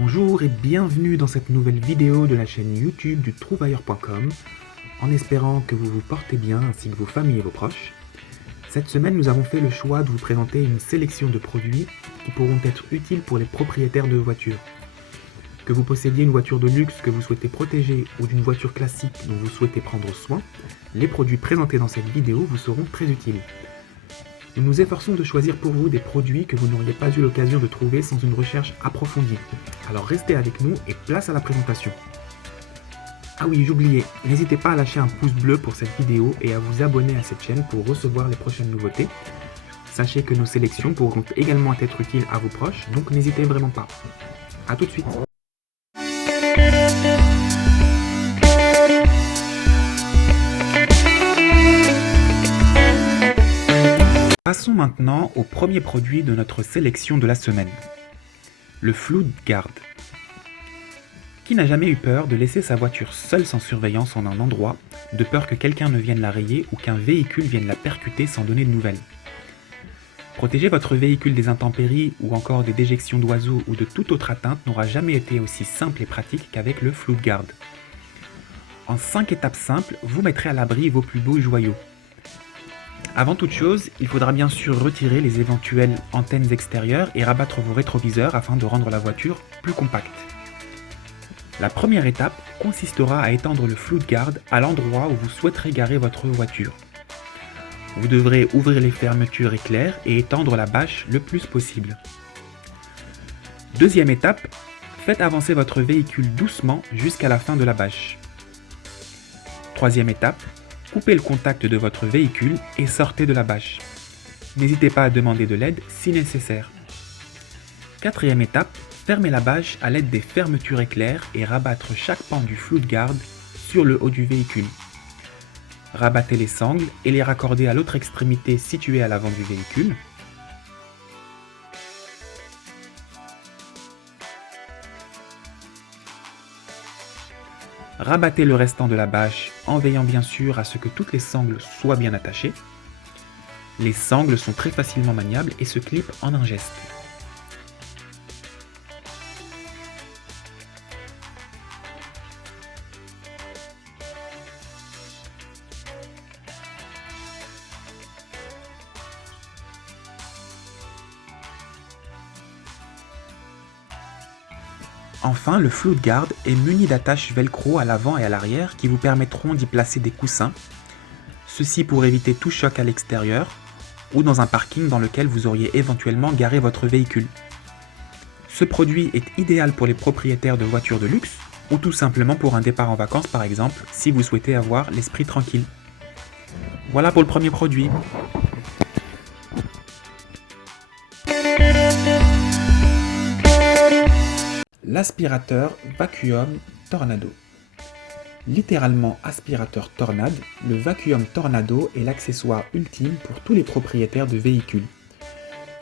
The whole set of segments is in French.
Bonjour et bienvenue dans cette nouvelle vidéo de la chaîne YouTube du trouvailleur.com, en espérant que vous vous portez bien ainsi que vos familles et vos proches. Cette semaine, nous avons fait le choix de vous présenter une sélection de produits qui pourront être utiles pour les propriétaires de voitures. Que vous possédiez une voiture de luxe que vous souhaitez protéger ou d'une voiture classique dont vous souhaitez prendre soin, les produits présentés dans cette vidéo vous seront très utiles. Nous nous efforçons de choisir pour vous des produits que vous n'auriez pas eu l'occasion de trouver sans une recherche approfondie. Alors restez avec nous et place à la présentation. Ah oui, j'oubliais, n'hésitez pas à lâcher un pouce bleu pour cette vidéo et à vous abonner à cette chaîne pour recevoir les prochaines nouveautés. Sachez que nos sélections pourront également être utiles à vos proches, donc n'hésitez vraiment pas. A tout de suite. Passons maintenant au premier produit de notre sélection de la semaine, le Flood Guard. Qui n'a jamais eu peur de laisser sa voiture seule sans surveillance en un endroit, de peur que quelqu'un ne vienne la rayer ou qu'un véhicule vienne la percuter sans donner de nouvelles? Protéger votre véhicule des intempéries ou encore des déjections d'oiseaux ou de toute autre atteinte n'aura jamais été aussi simple et pratique qu'avec le Flood Guard. En 5 étapes simples, vous mettrez à l'abri vos plus beaux joyaux. Avant toute chose, il faudra bien sûr retirer les éventuelles antennes extérieures et rabattre vos rétroviseurs afin de rendre la voiture plus compacte. La première étape consistera à étendre le Flood Guard à l'endroit où vous souhaiterez garer votre voiture. Vous devrez ouvrir les fermetures éclairs et étendre la bâche le plus possible. Deuxième étape, faites avancer votre véhicule doucement jusqu'à la fin de la bâche. Troisième étape, coupez le contact de votre véhicule et sortez de la bâche. N'hésitez pas à demander de l'aide si nécessaire. Quatrième étape, fermez la bâche à l'aide des fermetures éclairs et rabattre chaque pan du Flood Guard sur le haut du véhicule. Rabattez les sangles et les raccordez à l'autre extrémité située à l'avant du véhicule. Rabattez le restant de la bâche en veillant bien sûr à ce que toutes les sangles soient bien attachées. Les sangles sont très facilement maniables et se clipent en un geste. Enfin, le Flood Guard est muni d'attaches velcro à l'avant et à l'arrière qui vous permettront d'y placer des coussins. Ceci pour éviter tout choc à l'extérieur ou dans un parking dans lequel vous auriez éventuellement garé votre véhicule. Ce produit est idéal pour les propriétaires de voitures de luxe ou tout simplement pour un départ en vacances par exemple si vous souhaitez avoir l'esprit tranquille. Voilà pour le premier produit. L'aspirateur Vacuum Tornado. Littéralement aspirateur tornade, le Vacuum Tornado est l'accessoire ultime pour tous les propriétaires de véhicules.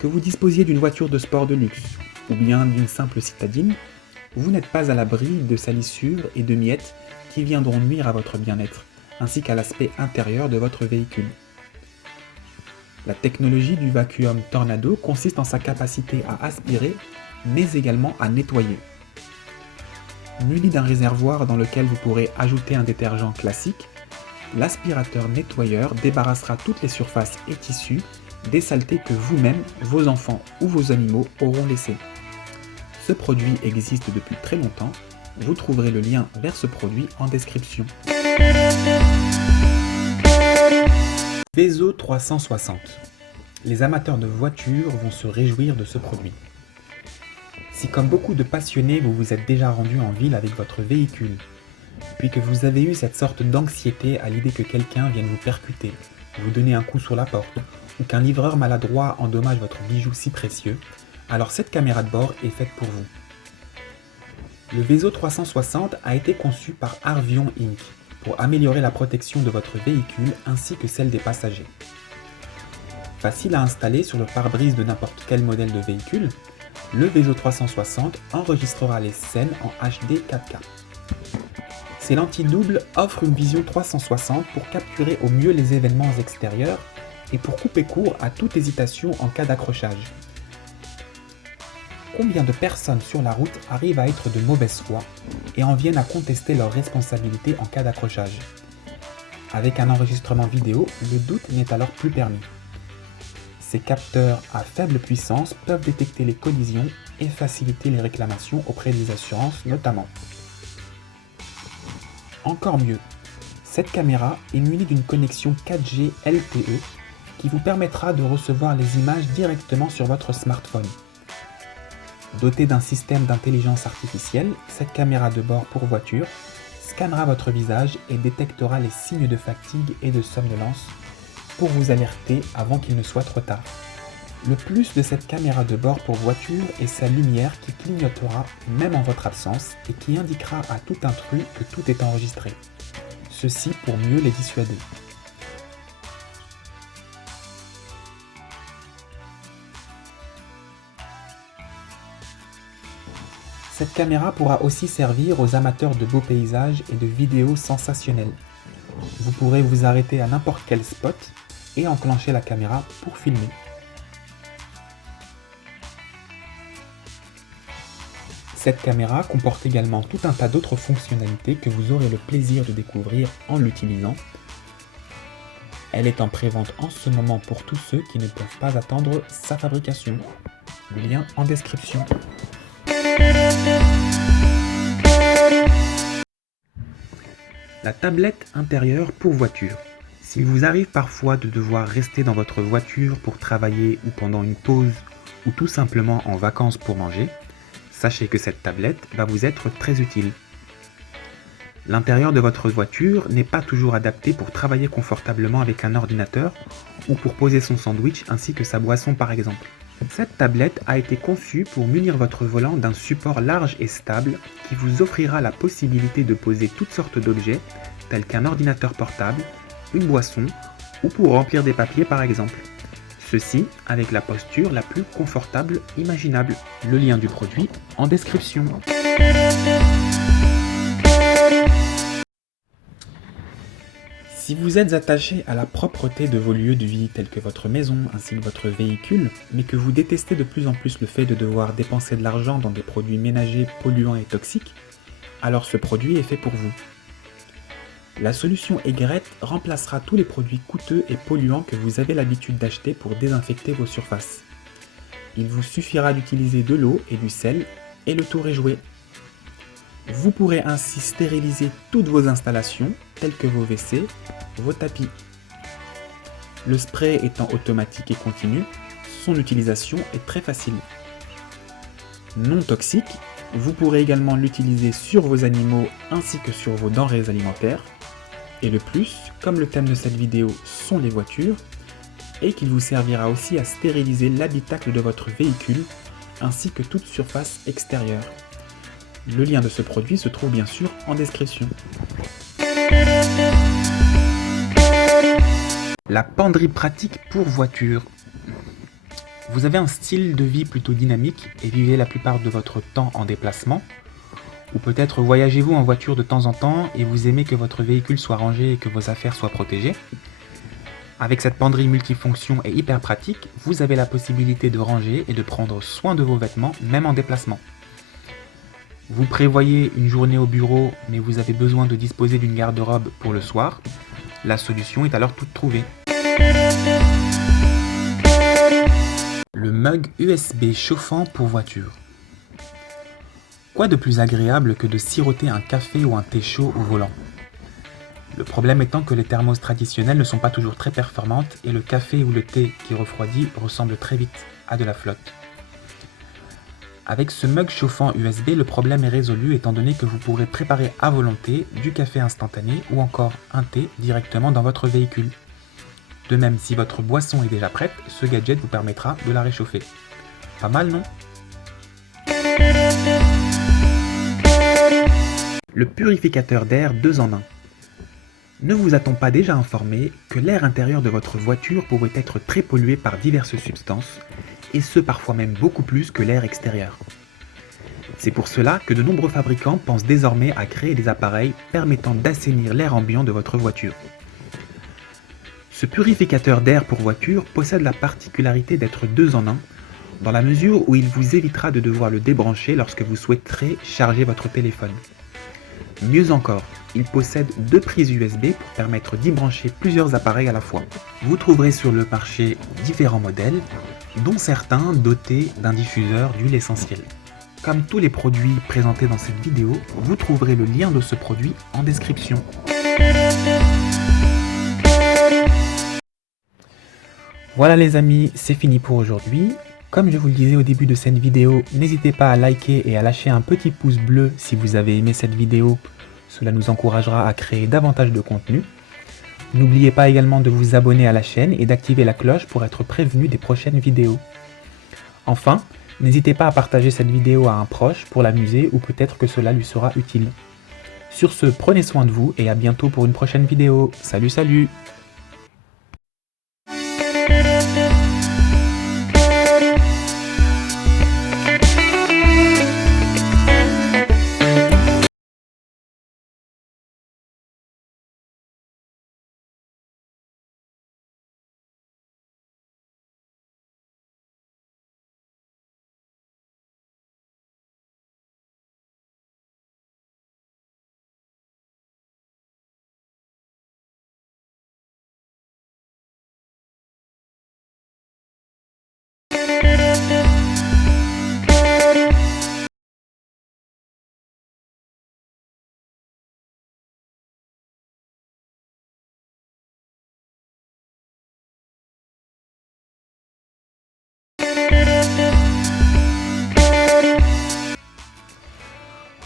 Que vous disposiez d'une voiture de sport de luxe ou bien d'une simple citadine, vous n'êtes pas à l'abri de salissures et de miettes qui viendront nuire à votre bien-être, ainsi qu'à l'aspect intérieur de votre véhicule. La technologie du Vacuum Tornado consiste en sa capacité à aspirer, mais également à nettoyer. Muni d'un réservoir dans lequel vous pourrez ajouter un détergent classique, l'aspirateur nettoyeur débarrassera toutes les surfaces et tissus des saletés que vous-même, vos enfants ou vos animaux auront laissées. Ce produit existe depuis très longtemps, vous trouverez le lien vers ce produit en description. Vezo 360. Les amateurs de voitures vont se réjouir de ce produit. Si comme beaucoup de passionnés vous vous êtes déjà rendu en ville avec votre véhicule, puis que vous avez eu cette sorte d'anxiété à l'idée que quelqu'un vienne vous percuter, vous donner un coup sur la porte, ou qu'un livreur maladroit endommage votre bijou si précieux, alors cette caméra de bord est faite pour vous. Le Vezo 360 a été conçu par Arvion Inc. pour améliorer la protection de votre véhicule ainsi que celle des passagers. Facile à installer sur le pare-brise de n'importe quel modèle de véhicule, le Vezo 360 enregistrera les scènes en HD 4K. Ces lentilles doubles offrent une vision 360 pour capturer au mieux les événements extérieurs et pour couper court à toute hésitation en cas d'accrochage. Combien de personnes sur la route arrivent à être de mauvaise foi et en viennent à contester leur responsabilité en cas d'accrochage? Avec un enregistrement vidéo, le doute n'est alors plus permis. Ces capteurs à faible puissance peuvent détecter les collisions et faciliter les réclamations auprès des assurances notamment. Encore mieux, cette caméra est munie d'une connexion 4G LTE qui vous permettra de recevoir les images directement sur votre smartphone. Dotée d'un système d'intelligence artificielle, cette caméra de bord pour voiture scannera votre visage et détectera les signes de fatigue et de somnolence pour vous alerter avant qu'il ne soit trop tard. Le plus de cette caméra de bord pour voiture est sa lumière qui clignotera même en votre absence et qui indiquera à tout intrus que tout est enregistré. Ceci pour mieux les dissuader. Cette caméra pourra aussi servir aux amateurs de beaux paysages et de vidéos sensationnelles. Vous pourrez vous arrêter à n'importe quel spot et enclencher la caméra pour filmer. Cette caméra comporte également tout un tas d'autres fonctionnalités que vous aurez le plaisir de découvrir en l'utilisant. Elle est en prévente en ce moment pour tous ceux qui ne peuvent pas attendre sa fabrication. Le lien en description. La tablette intérieure pour voiture. S'il vous arrive parfois de devoir rester dans votre voiture pour travailler ou pendant une pause ou tout simplement en vacances pour manger, sachez que cette tablette va vous être très utile. L'intérieur de votre voiture n'est pas toujours adapté pour travailler confortablement avec un ordinateur ou pour poser son sandwich ainsi que sa boisson par exemple. Cette tablette a été conçue pour munir votre volant d'un support large et stable qui vous offrira la possibilité de poser toutes sortes d'objets tels qu'un ordinateur portable, une boisson ou pour remplir des papiers par exemple. Ceci avec la posture la plus confortable imaginable. Le lien du produit en description. Si vous êtes attaché à la propreté de vos lieux de vie tels que votre maison ainsi que votre véhicule, mais que vous détestez de plus en plus le fait de devoir dépenser de l'argent dans des produits ménagers polluants et toxiques, alors ce produit est fait pour vous. La solution Aigrette remplacera tous les produits coûteux et polluants que vous avez l'habitude d'acheter pour désinfecter vos surfaces. Il vous suffira d'utiliser de l'eau et du sel et le tour est joué. Vous pourrez ainsi stériliser toutes vos installations, telles que vos WC, vos tapis. Le spray étant automatique et continu, son utilisation est très facile. Non toxique, vous pourrez également l'utiliser sur vos animaux ainsi que sur vos denrées alimentaires. Et le plus, comme le thème de cette vidéo sont les voitures, et qu'il vous servira aussi à stériliser l'habitacle de votre véhicule ainsi que toute surface extérieure. Le lien de ce produit se trouve bien sûr en description. La penderie pratique pour voiture. Vous avez un style de vie plutôt dynamique et vivez la plupart de votre temps en déplacement. Ou peut-être voyagez-vous en voiture de temps en temps et vous aimez que votre véhicule soit rangé et que vos affaires soient protégées. Avec cette penderie multifonction et hyper pratique, vous avez la possibilité de ranger et de prendre soin de vos vêtements même en déplacement. Vous prévoyez une journée au bureau, mais vous avez besoin de disposer d'une garde-robe pour le soir. La solution est alors toute trouvée. Le mug USB chauffant pour voiture. Quoi de plus agréable que de siroter un café ou un thé chaud au volant? Le problème étant que les thermos traditionnelles ne sont pas toujours très performantes et le café ou le thé qui refroidit ressemble très vite à de la flotte. Avec ce mug chauffant USB, le problème est résolu étant donné que vous pourrez préparer à volonté du café instantané ou encore un thé directement dans votre véhicule. De même, si votre boisson est déjà prête, ce gadget vous permettra de la réchauffer. Pas mal, non? Le purificateur d'air 2 en 1. Ne vous a-t-on pas déjà informé que l'air intérieur de votre voiture pourrait être très pollué par diverses substances, et ce parfois même beaucoup plus que l'air extérieur. C'est pour cela que de nombreux fabricants pensent désormais à créer des appareils permettant d'assainir l'air ambiant de votre voiture. Ce purificateur d'air pour voiture possède la particularité d'être 2 en 1, dans la mesure où il vous évitera de devoir le débrancher lorsque vous souhaiterez charger votre téléphone. Mieux encore, il possède 2 prises USB pour permettre d'y brancher plusieurs appareils à la fois. Vous trouverez sur le marché différents modèles, dont certains dotés d'un diffuseur d'huile essentielle. Comme tous les produits présentés dans cette vidéo, vous trouverez le lien de ce produit en description. Voilà les amis, c'est fini pour aujourd'hui. Comme je vous le disais au début de cette vidéo, n'hésitez pas à liker et à lâcher un petit pouce bleu si vous avez aimé cette vidéo. Cela nous encouragera à créer davantage de contenu. N'oubliez pas également de vous abonner à la chaîne et d'activer la cloche pour être prévenu des prochaines vidéos. Enfin, n'hésitez pas à partager cette vidéo à un proche pour l'amuser ou peut-être que cela lui sera utile. Sur ce, prenez soin de vous et à bientôt pour une prochaine vidéo. Salut salut!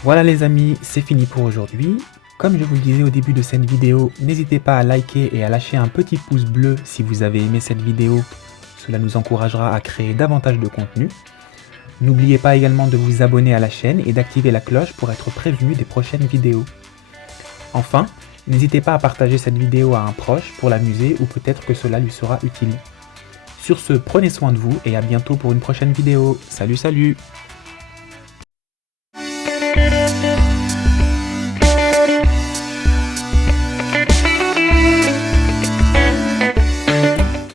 Voilà les amis, c'est fini pour aujourd'hui. Comme je vous le disais au début de cette vidéo, n'hésitez pas à liker et à lâcher un petit pouce bleu si vous avez aimé cette vidéo. Cela nous encouragera à créer davantage de contenu. N'oubliez pas également de vous abonner à la chaîne et d'activer la cloche pour être prévenu des prochaines vidéos. Enfin, n'hésitez pas à partager cette vidéo à un proche pour l'amuser ou peut-être que cela lui sera utile. Sur ce, prenez soin de vous et à bientôt pour une prochaine vidéo. Salut salut!